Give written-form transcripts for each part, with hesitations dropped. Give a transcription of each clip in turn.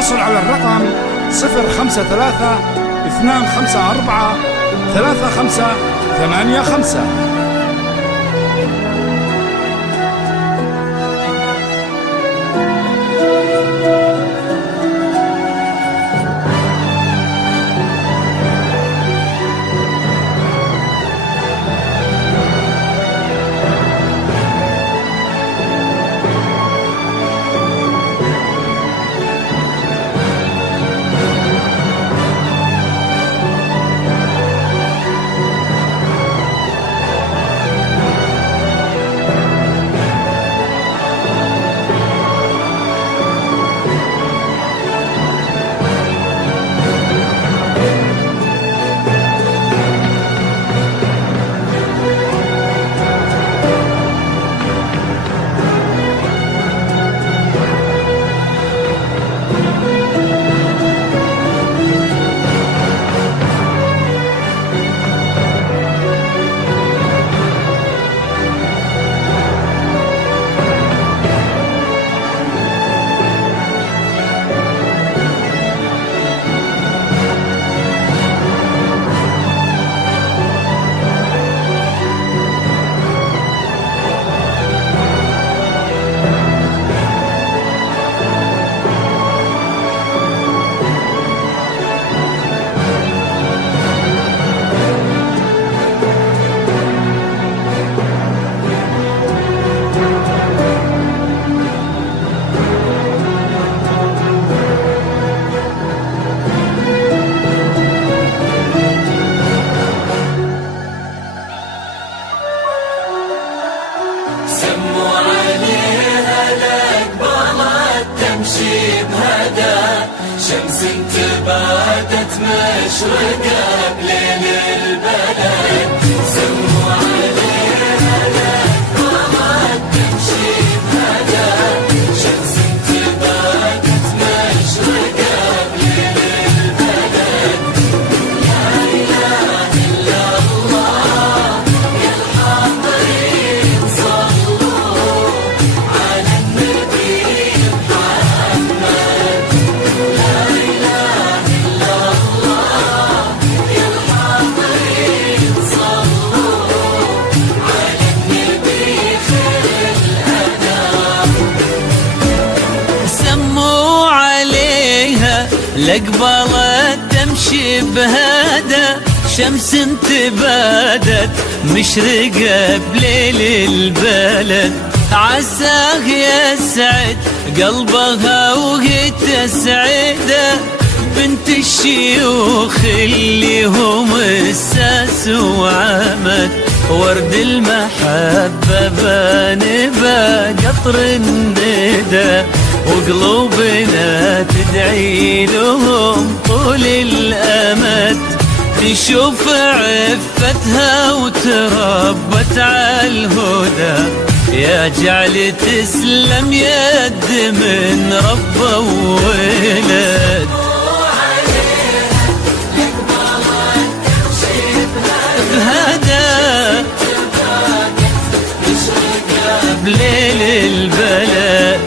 للتواصل على الرقم 053 254 3585. سموا عليها الأقبال تمشي بهدى، شمس انتبادت مشرقة بليل البلد. سموا عليها الأقبال تمشي بهدى، شمس انتبادت مشرقة بليل البلد. لا إله إلا الله يا الحاضرين صلوا على النبي محمد. لا إله إلا الله يا الحاضرين صلوا على النبي خير الأنام. سموا عليها لقبلت تمشي بهدى، شمس انتبادت مشرقة بليل البلد. عساه يسعد قلبها وهي تسعده، بنت الشيوخ اللي هم الساس وعمد. ورد المحبة بانبا قطر الندى، وقلوبنا تدعي لهم طول الأمد. تشوف عفتها وتربت على الهدى، يا جعل تسلم يد من رب وولد. بهدى بليل البلد.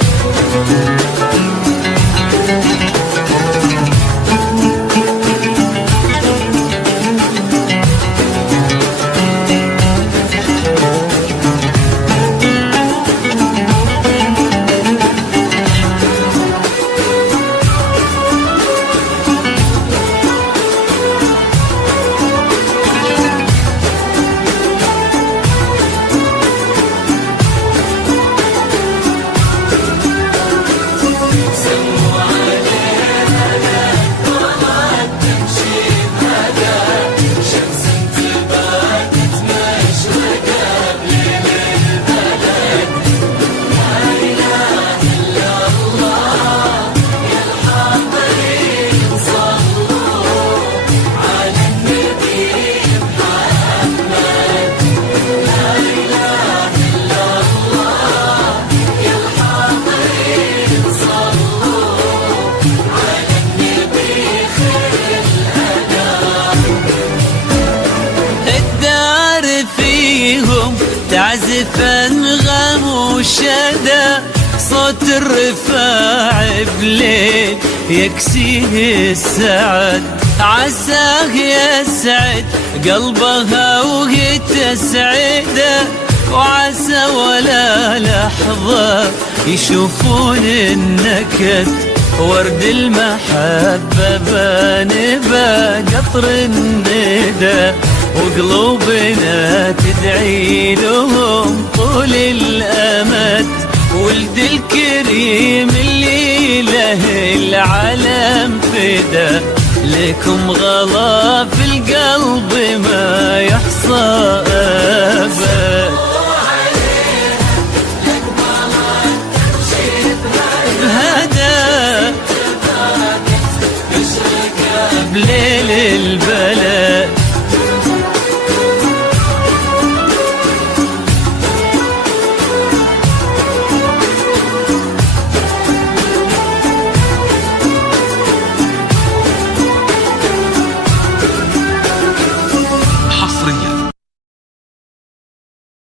تعزف انغام وشدى، صوت الرفاع بليل يكسيه السعد، عساه يسعد قلبها وتسعده، وعسى ولا لحظة يشوفون النكد، ورد المحبة بانبا قطر الندى، وقلوبنا تدعي لهم طول الأمد، ولد الكريم اللي له العالم فدا، لكم غلا في القلب ما يحصى أبد. بهدى بليل البلد